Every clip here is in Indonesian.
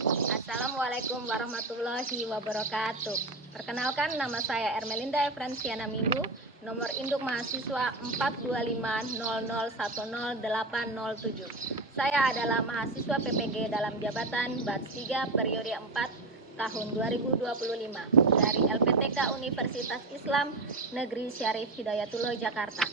Assalamualaikum warahmatullahi wabarakatuh. Perkenalkan, nama saya Ermelinda Efransiana Minggu, nomor induk mahasiswa 42500100807. Saya adalah mahasiswa PPG dalam jabatan Batch 3 periode 4 tahun 2025 dari LPTK Universitas Islam Negeri Syarif Hidayatullah Jakarta.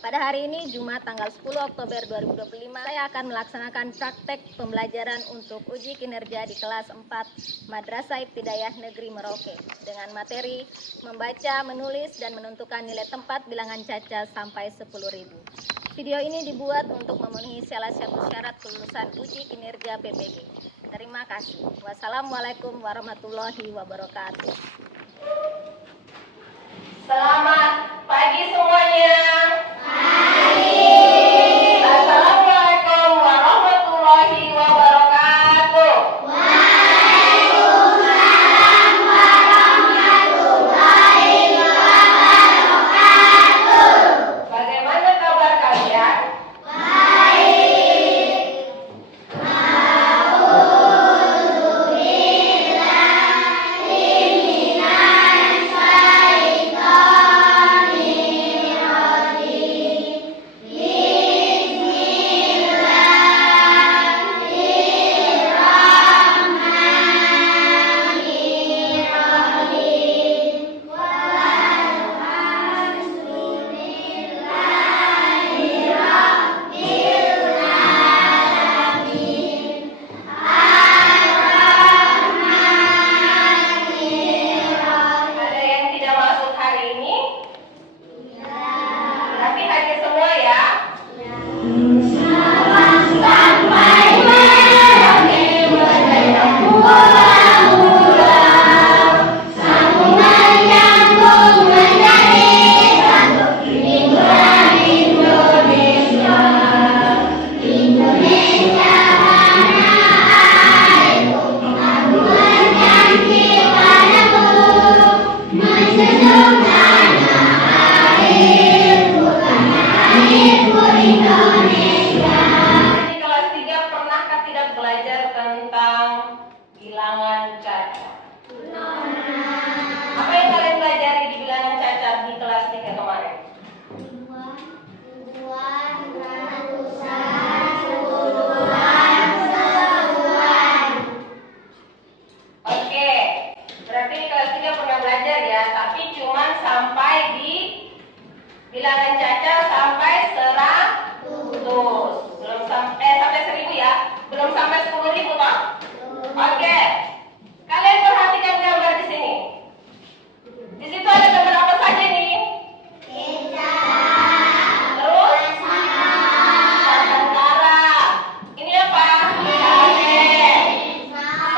Pada hari ini, Jumat tanggal 10 Oktober 2025, saya akan melaksanakan praktek pembelajaran untuk uji kinerja di kelas 4 Madrasah Ibtidaiyah Negeri Merauke dengan materi membaca, menulis, dan menentukan nilai tempat bilangan caca sampai 10.000. Video ini dibuat untuk memenuhi salah satu syarat kelulusan uji kinerja PPG. Terima kasih. Wassalamualaikum warahmatullahi wabarakatuh. Selamat pagi semuanya. Assalamualaikum warahmatullahi wabarakatuh. Waalaikumsalam warahmatullahi wabarakatuh. Bagaimana kabar kalian? Baik. Ada yang tidak masuk hari ini? Tapi hadir semua ya. Di kelas 3 pernahkah tidak belajar tentang bilangan caca? Apa yang kalian pelajari di bilangan caca di kelas 3 kemarin? Oke, berarti di kelas 3 pernah belajar ya, tapi cuman sampai di bilangan caca sampai 100. Belum sampai 1000 ya. Belum sampai 10.000 toh? Oke. Kalian perhatikan gambar di sini. Di situ ada gambar apa saja nih? Terus? Tentara. Ini apa?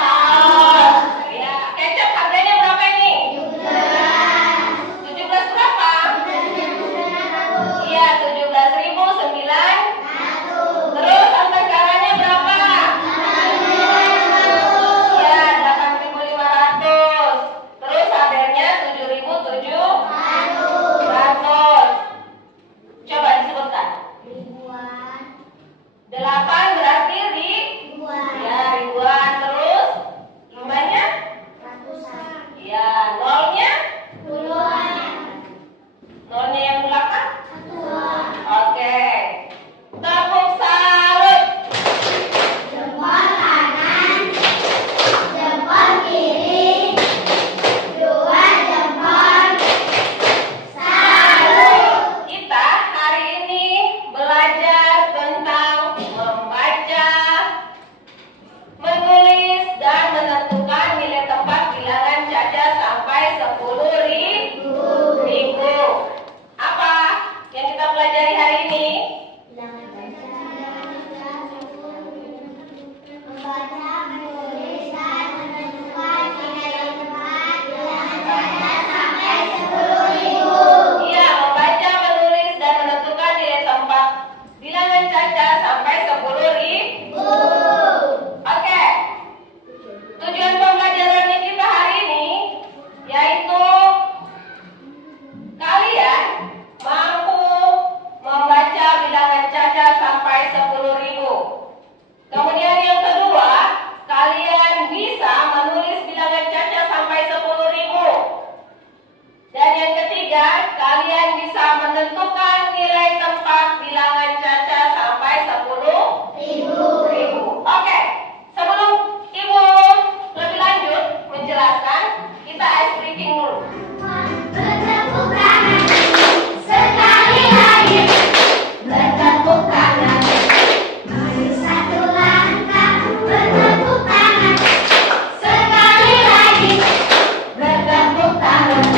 Saus. Ya, kecap harganya berapa ini? 17 berapa? Iya, 17.009. Terus tengkaranya berapa? Iya, 8.500. Terus sabernya 7.700. Coba disebutkan. 8 berarti ya, ribuan. Terus jumlahnya? Ya, nolnya? Nolnya yang belakang? Oke. Tepuk salut. Jempol kanan, jempol kiri, 2 jempol. Salut. Kita hari ini belajar tentang membaca, menulis, dan menentukan nilai tempat bilangan caca sampai 10.000. Apa yang kita pelajari hari ini? Membaca, menulis, dan menentukan nilai tempat bilangan caca sampai 10.000. Iya, membaca, menulis, dan menentukan nilai tempat bilangan caca sampai 10.000. Oke. Tujuan pembelajarannya kita hari ini yaitu kalian mampu membaca bilangan caca sampai 10.000. Kemudian yang kedua, menentukan nilai tempat bilangan Caca sampai 10.000. Oke, sebelum Ibu lebih lanjut menjelaskan, kita ice breaking dulu. Bertepuk tangan sekali lagi, bertepuk tangan. Mari satu langkah, bertepuk tangan sekali lagi, bertepuk tangan.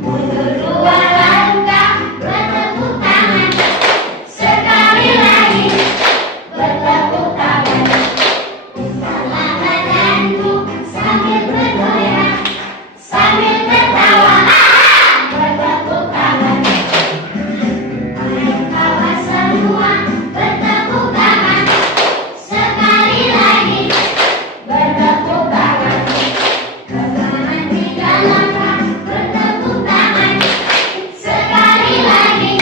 Mundur dua langkah, bertepuk tangan sekali lagi, bertepuk tangan. Salah badanku sambil bergoyang, sambil tertawa, bertepuk tangan. Ayo kawan semua, bertepuk tangan sekali lagi, bertepuk tangan. Bagaimana tiga langkah, bertepuk tangan sekali lagi,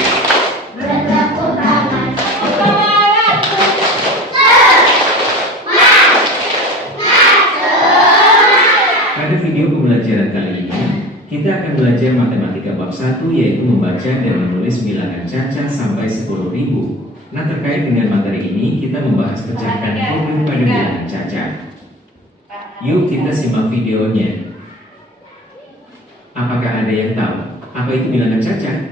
bertepuk tangan. Semangat! Pada video pembelajaran kali ini, kita akan belajar matematika bab 1, yaitu membaca dan menulis bilangan Caca sampai 10.000. Nah, terkait dengan materi ini, kita membahas pecahkan kode pada bilangan Caca. Yuk kita simak videonya. Apakah ada yang tahu apa itu bilangan Caca?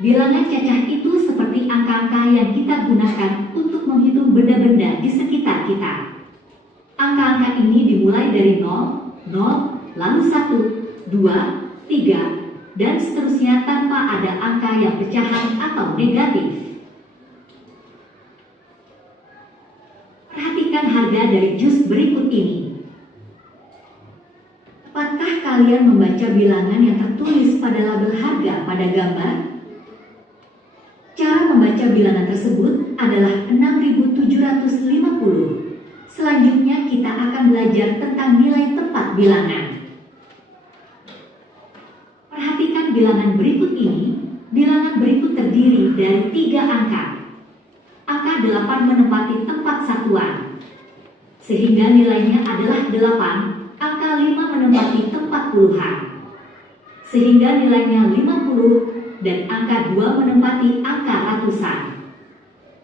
Bilangan cacah itu seperti angka-angka yang kita gunakan untuk menghitung benda-benda di sekitar kita. Angka-angka ini dimulai dari 0, 0, lalu 1, 2, 3, dan seterusnya tanpa ada angka yang pecahan atau negatif. Perhatikan harga dari jus berikut ini. Apakah kalian membaca bilangan yang tertulis pada label harga pada gambar? Cara membaca bilangan tersebut adalah 6.750. Selanjutnya kita akan belajar tentang nilai tempat bilangan. Perhatikan bilangan berikut ini. Bilangan berikut terdiri dari 3 angka. Angka 8 menempati tempat satuan, sehingga nilainya adalah 8. Angka 5 menempati tempat puluhan, sehingga nilainya 50. Dan angka 2 menempati angka ratusan,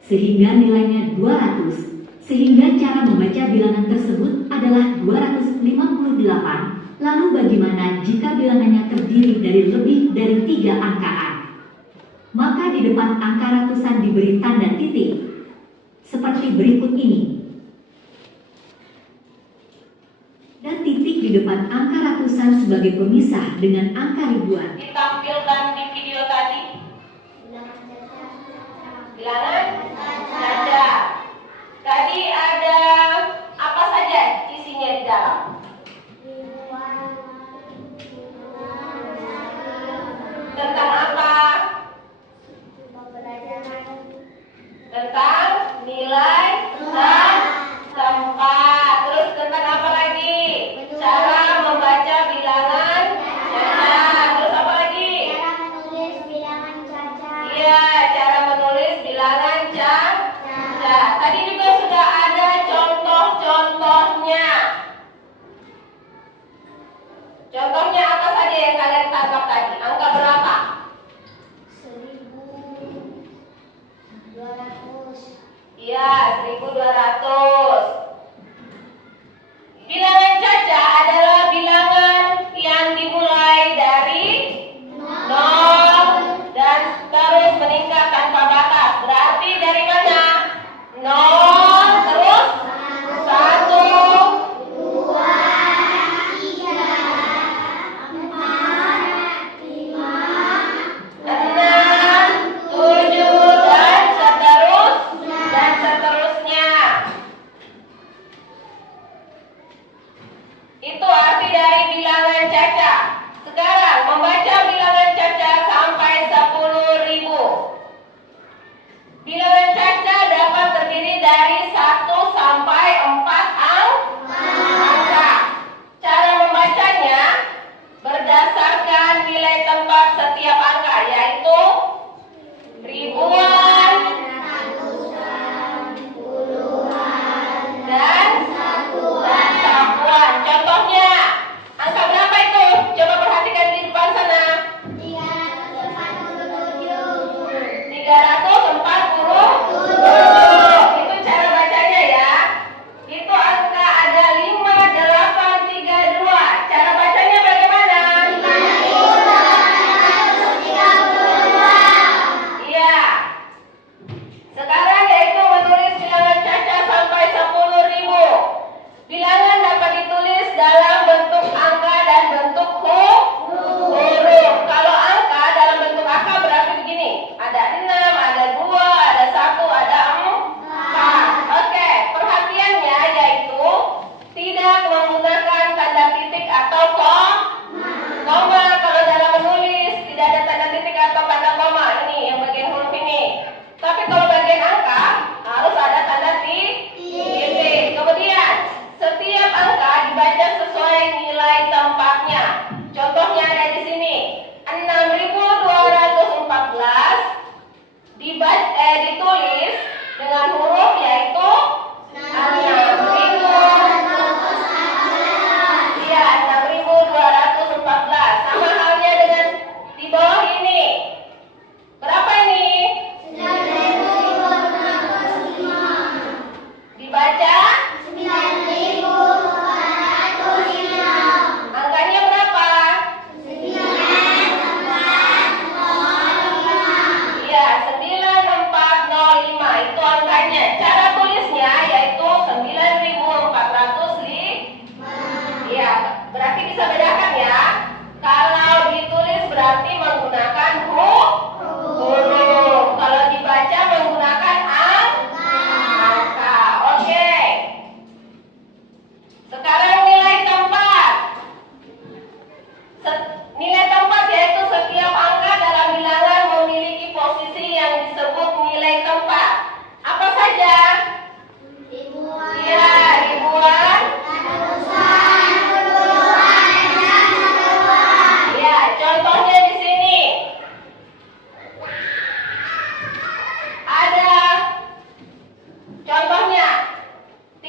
sehingga nilainya 200. Sehingga cara membaca bilangan tersebut adalah 258. Lalu bagaimana jika bilangannya terdiri dari lebih dari 3 angkaan? Maka di depan angka ratusan diberi tanda titik, seperti berikut ini. Dan titik di depan angka ratusan sebagai pemisah dengan angka ribuan. Ditampilkan di video tadi bilangan Caca. Tadi ada apa saja isinya di dalam? Tentang apa? Tentang nilai dan tempat. Terus tentang apa lagi? Cara membaca bilangan Caca. Terus apa lagi? Cara menulis bilangan Caca. Iya, cara menulis bilangan Caca. Tadi juga sudah ada contoh-contohnya. Contohnya apa saja yang kalian tangkap tadi? Angka berapa? 1.200. Iya, 1.200. Bilangan Caca adalah bilangan yang dimulai dari 0 dan terus meningkat tanpa batas. Berarti dari mana? 0 terus 1, 6, 7 dan seterusnya.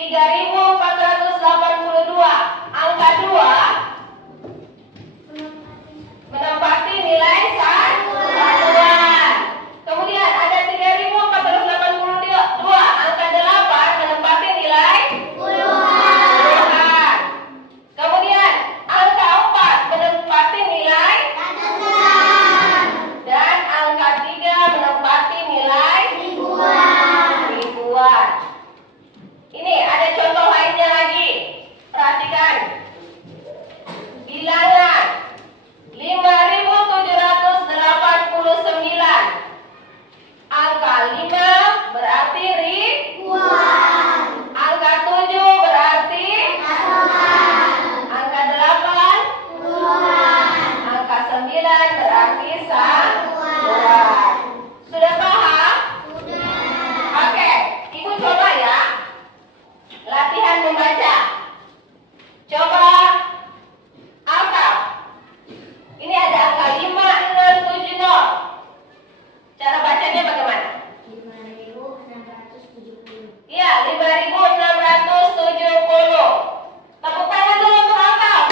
3.482. Angka 2 menempati nilai satuan. Kemudian ada 3.482. Angka 8 menempati nilai puluhan. Kemudian angka 4 menempati nilai dan angka 3 menempati nilai ribuan. Ini ada contoh lainnya lagi. Perhatikan. Bilangan 5.789. Angka 5 berarti ribuan. Angka 7 berarti angka 8 angka 9 berarti satuan. Sudah paham? Oke, Ibu coba ya. Latihan membaca. Coba angka. Ini ada angka 5670. Cara bacanya bagaimana? 5.670. Iya, 5.670. Tepuk tangan dulu untuk angka.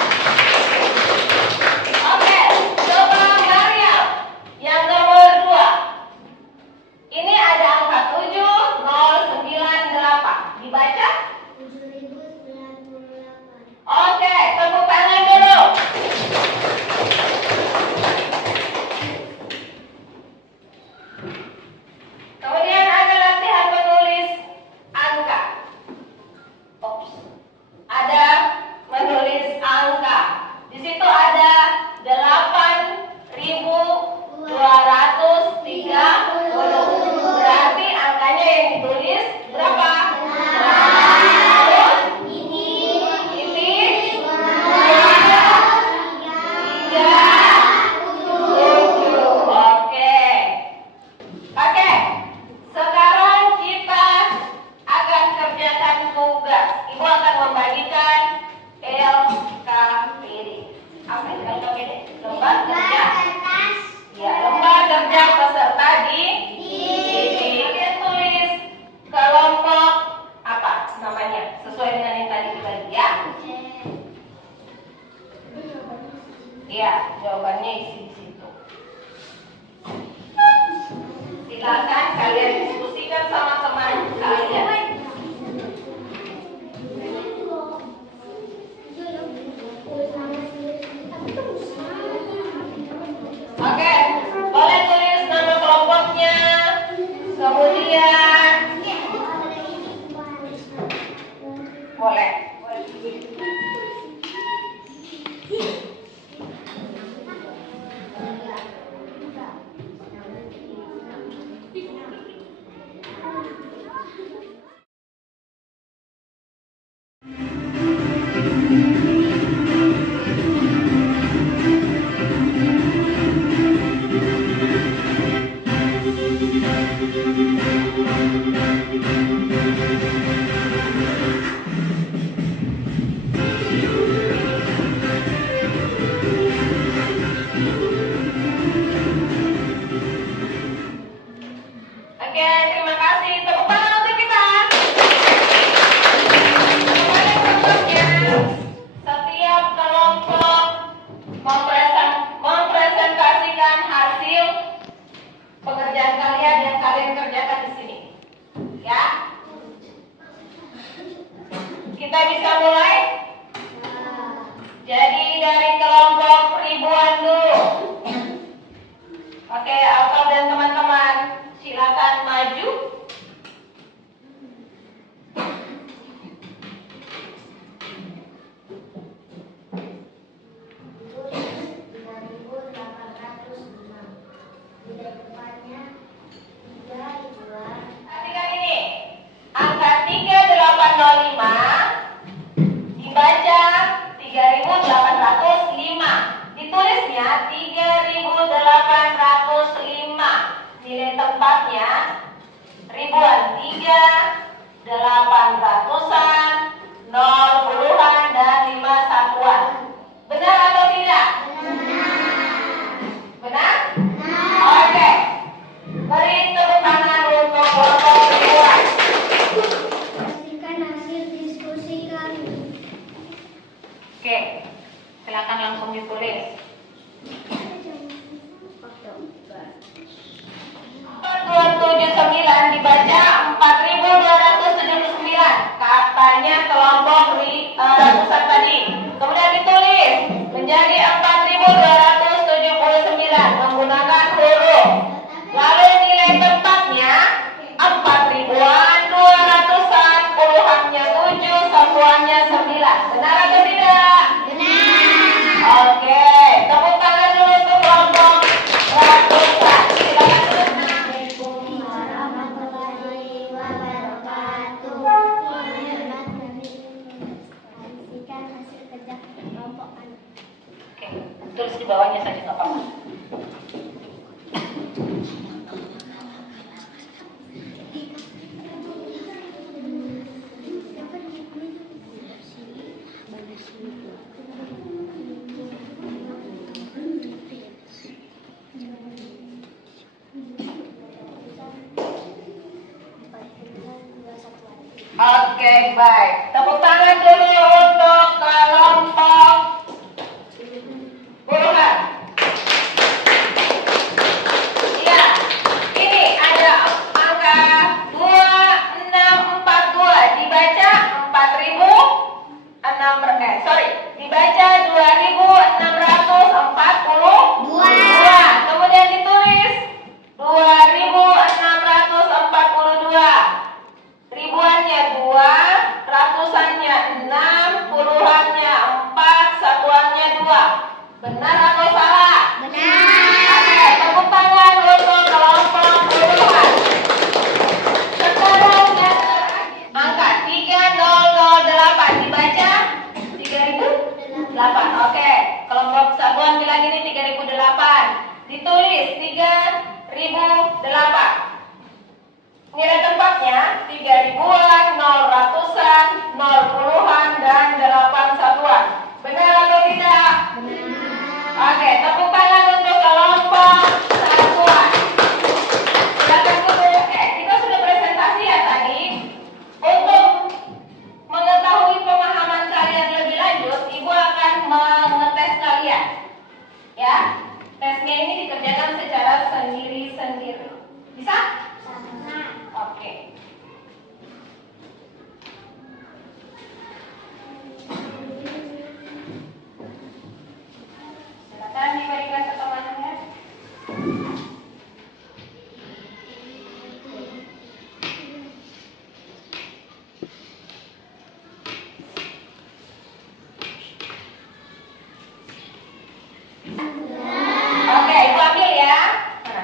Oke, coba Maryam yang nomor 2. Ini ada angka 7098. Dibaca? 7.098. Oke, tepuk tangan dulu. Kemudian ada latihan menulis angka. Ada menulis angka. Di situ ada 8.230. Berarti angkanya yang ditulis berapa? 800. Titik 37. Oke. Sekarang kita akan kerjakan tugas. Ibu akan membagikan LKPD. Apa itu LKPD? Lembar kerja. Ya, lembar kerja peserta didik. Kalian tulis kelompok apa namanya? Sesuai dengan yang tadi dibagi ya. Iya, jawabannya isi di situ. Silakan kalian diskusikan sama teman kalian. Oke, boleh tulis nama kelompoknya. Kemudian boleh. Oke, terima kasih. Tepuk tangan untuk kita. Kemudian berikutnya, setiap kelompok mempresentasikan hasil pekerjaan kalian yang kalian kerjakan di sini. Ya. Kita bisa mulai. Jadi dari kelompok ribuan dulu. Oke, Alfa dan teman-teman, silakan maju. Perhatikan ini. Angka 3805 dibaca 3.805. Ditulisnya 3.805. Nilai tempatnya ribuan, 3, 800-an, 0 puluhan, dan 5 satuan. Benar atau tidak? Benar? Oke. Beri tepuk tangan untuk kelompok ribuan. Pastikan hasil tes tulis di bawahnya saja nggak apa-apa. Oke, baik. Tepuk tangan dulu untuk kelompok puluhan. Ya, ini ada angka 2642 dibaca 2642. Kemudian ditulis 2642. Ribuannya 2, ratusannya 6, puluhannya 4, satuannya 2. Benar atau salah? Oke, tepuk tangan untuk kelompok puluhan. Sekarang yang angka 3008 dibaca 3008. Oke, kelompok satuan bilang ini 3008. Ditulis 3008. Nilai tempatnya 3 ribuan, 0 ratusan, 0 puluhan, dan 8 satuan. Benar atau tidak? Benar. Oke, tepuk tangan untuk kelompok satuan. Silakan dulu. Kita sudah presentasi ya tadi. Untuk mengetahui pemahaman kalian lebih lanjut, Ibu akan mengetes kalian. Ya, tesnya ini dikerjakan secara sendiri-sendiri. Bisa? Oke. Silakan diberikan ke temannya. Oke, Ibu ambil ya. Mana?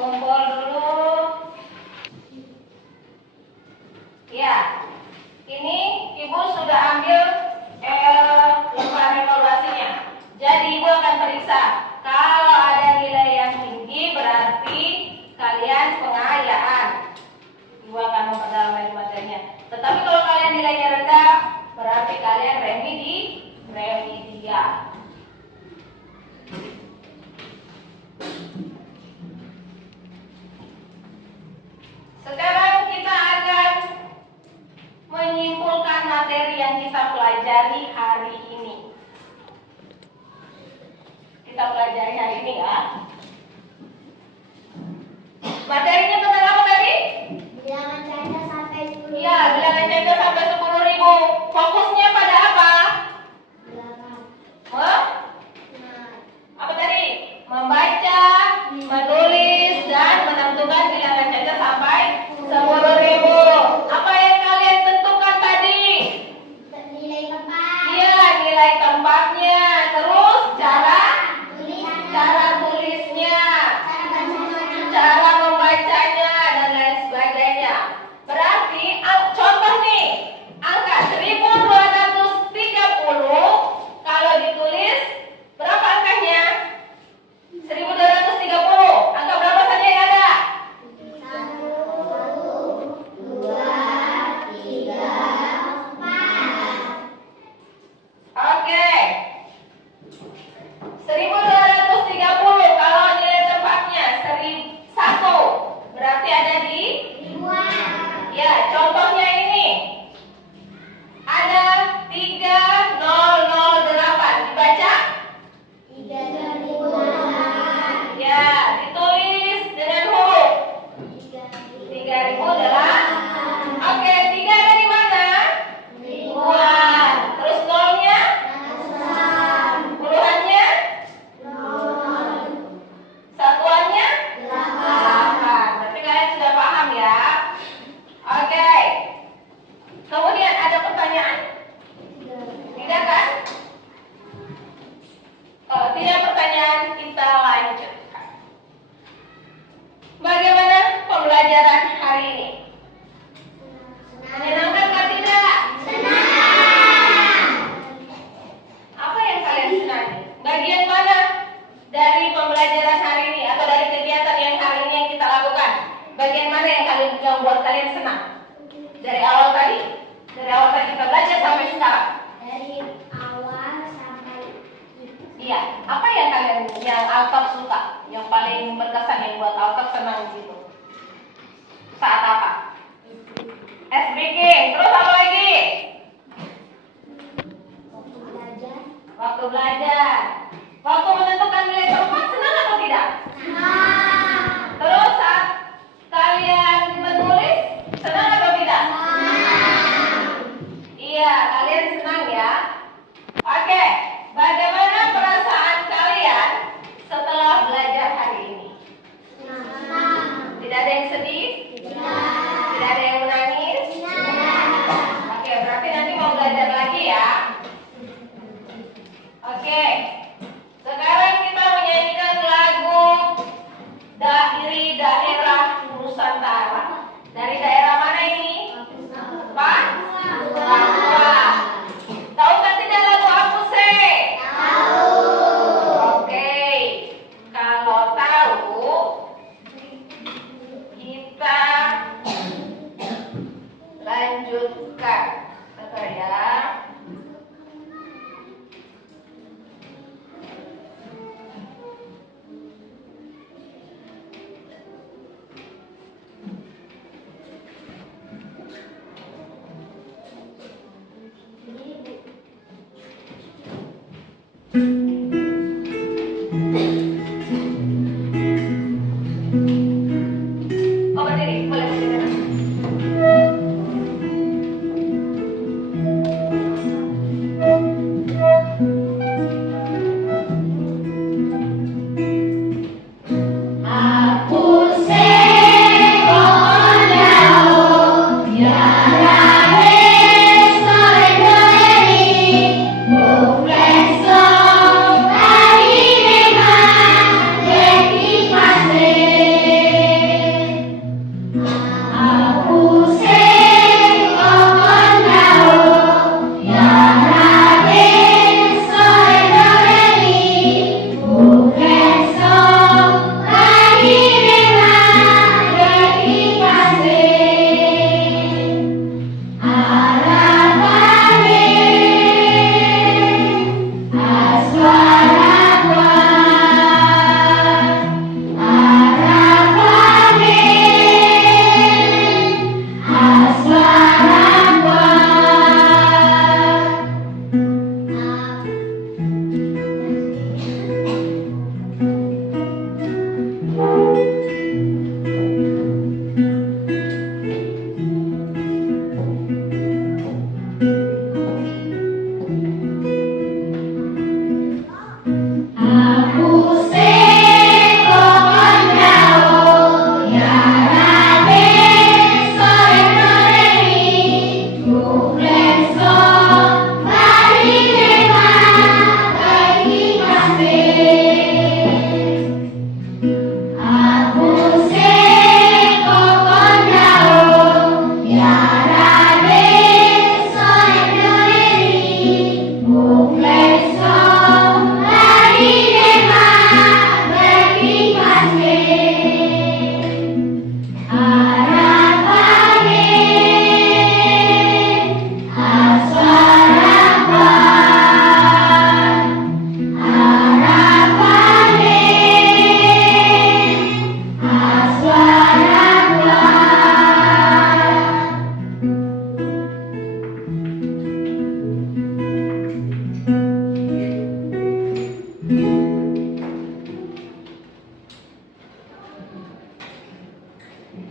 Kumpul dulu. Ya, ini Ibu sudah ambil lembar evaluasinya. Jadi Ibu akan periksa. Kalau ada nilai yang tinggi berarti kalian pengayaan. Ibu akan memperdalam lagi materinya. Tetapi kalau kalian nilainya rendah berarti kalian remedial. Sekarang kita akan menyimpulkan materi yang kita pelajari hari ini. Kita pelajari hari ini ya. Materinya tentang apa tadi? Bilangan caca sampai 10. Iya, bilangan caca sampai 10.000. Fokusnya pada apa? Bilangan. Apa tadi? Membaca, menulis, dan menentukan bilangan caca sampai 10.000. Apa yang kalian tentukan tadi? Nilai tempat. Iya, nilai tempatnya. Terus cara tulisnya, cara membacanya, dan lain sebagainya. Berarti contoh nih, angka 1230 kalau ditulis berapa angkanya? 1230. Angka berapa saja yang ada? 1, 2, 3, 4. Oke. 1230 kalau nilai tempatnya 1 berarti ada di Ribuan. ya, contohnya ini. Ada 3008 dibaca? 3.000. Ya, ditulis dengan huruf 3008. Oke, 3 ada di mana? Ribuan. Terus nolnya? Puluhannya? Satuannya? 8. Berarti kalian sudah paham ya? Oke. Kemudian ada pertanyaan? senang gitu? Saat apa? Ice breaking. Terus apa lagi? Waktu belajar. Waktu belajar. Waktu menentukan nilai tempat senang atau tidak? Nah. Terus saat kalian menulis senang atau tidak? Iya, kalian senang ya. Oke, bagaimana perasaan kalian setelah belajar hari ini? Tidak ada yang sedih? Tidak ada yang menangis? Oke, berarti nanti mau belajar lagi ya. Oke, sekarang kita menyanyikan lagu Dari Daerah Nusantara. Dari daerah mana ini? Pak? Papua. Tahu kan tidak lagu Apuse? Oke, kalau tahu kita lanjutkan. Bentar ya. Oh, berdiri, boleh berdiri.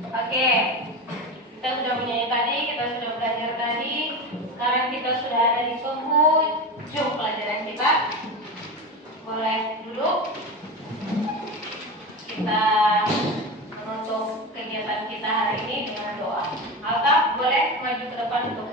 Oke, kita sudah menyanyi tadi, kita sudah belajar tadi. Sekarang kita sudah ada di penghujung pelajaran kita. Boleh duduk. Kita menutup kegiatan kita hari ini dengan doa. Alta, boleh maju ke depan untuk